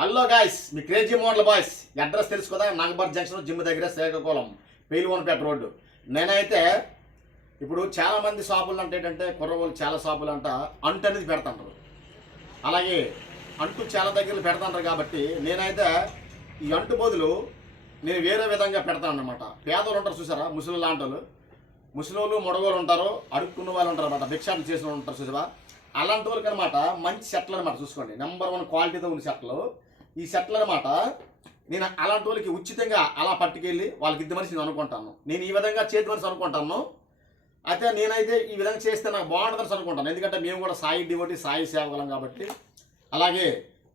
Hello guys, మీ crazy model boys address తెలుసు కదా. నాగబార్ junction gym దగ్గర శ్రీకాకుళం పేలువనపేట రోడ్డు. నేనైతే ఇప్పుడు చాలామంది షాపులు అంటే ఏంటంటే కుర్రవాళ్ళు చాలా షాపులు అంట అంటు అనేది పెడతాంటారు. అలాగే అంటు చాలా దగ్గర పెడతాంటారు కాబట్టి నేనైతే ఈ అంటు బదులు నేను వేరే విధంగా పెడతాను అన్నమాట. పేదోళ్ళు ఉంటారు చూసారా, ముసలి లాంటి వాళ్ళు, ముసలోళ్ళు మొడగోళ్ళు ఉంటారు, అడుక్కున్న వాళ్ళు ఉంటారు అనమాట, భిక్షాటన చేసిన వాళ్ళు ఉంటారు చూసారా. అలాంటి వాళ్ళకి అనమాట మంచి సెట్లు అనమాట. చూసుకోండి, నెంబర్ 1 క్వాలిటీతో ఉన్న సెట్లు. ఈ సెట్లు అనమాట నేను అలాంటి వాళ్ళకి ఉచితంగా అలా పట్టుకెళ్ళి వాళ్ళకి ఇద్ద మనిషి నేను అనుకుంటాను. నేను ఈ విధంగా చేతి మనిషి అనుకుంటాను. అయితే నేనైతే ఈ విధంగా చేస్తే నాకు బాగుంటుందని అనుకుంటాను. ఎందుకంటే మేము కూడా సాయి డివోటి, సాయి సేవకులం కాబట్టి. అలాగే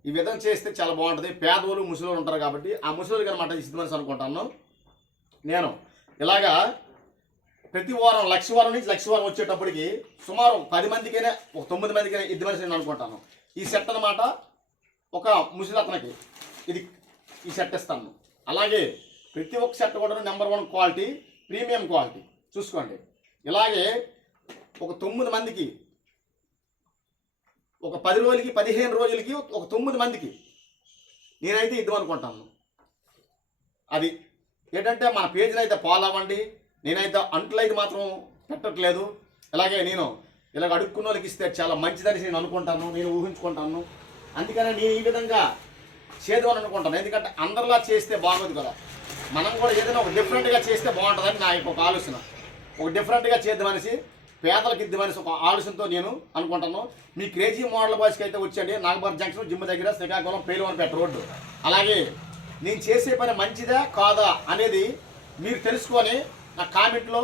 ఈ విధంగా చేస్తే చాలా బాగుంటుంది. పేదవాళ్ళు ముసలోళ్ళు ఉంటారు కాబట్టి ఆ ముసలోళ్ళకి అనమాట ఇద్ద మనిషి అనుకుంటాను. నేను ఇలాగా ప్రతి వారం లక్ష వారం నుంచి లక్ష వారం వచ్చేటప్పటికి సుమారు 10 మందికైనా ఒక 9 మందికైనా ఇద్ద మనిషి నేను అనుకుంటాను. ఈ సెట్ అనమాట ఒక ముసలి అతనికి ఈ సెట్ ఇస్తాను. అలాగే ప్రతి ఒక్క సెట్ కూడా నెంబర్ 1 క్వాలిటీ, ప్రీమియం క్వాలిటీ. చూసుకోండి, ఇలాగే ఒక 9 మందికి, ఒక 10 రోజులకి 15 రోజులకి ఒక 9 మందికి నేనైతే ఇద్దాం అనుకుంటాను. అది ఏంటంటే మన పేజీని అయితే ఫాలో అవ్వండి. నేనైతే అంట్లయితే మాత్రం పెట్టట్లేదు. ఇలాగే నేను ఇలాగ అడుక్కున్న వాళ్ళకి ఇస్తే చాలా మంచిదని నేను అనుకుంటాను, నేను ఊహించుకుంటాను. అందుకనే నేను ఈ విధంగా చేద్దామని అనుకుంటాను. ఎందుకంటే అందరిలా చేస్తే బాగోదు కదా, మనం కూడా ఏదైనా ఒక డిఫరెంట్గా చేస్తే బాగుంటుందని నా యొక్క ఒక ఆలోచన. ఒక డిఫరెంట్గా చేద్దామనేసి, పేదలకు ఇద్దామనేసి ఒక ఆలోచనతో నేను అనుకుంటాను. మీ క్రేజీ మోడల్ బాయ్స్కి అయితే వచ్చండి, నాగబార్ జంక్షన్ జిమ్ దగ్గర శ్రీకాకుళం పేలువనపేట రోడ్డు. అలాగే నేను చేసే పని మంచిదా కాదా అనేది మీరు తెలుసుకొని నా కామెంట్లో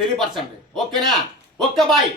తెలియపరచండి. ఓకేనా? Okay bye.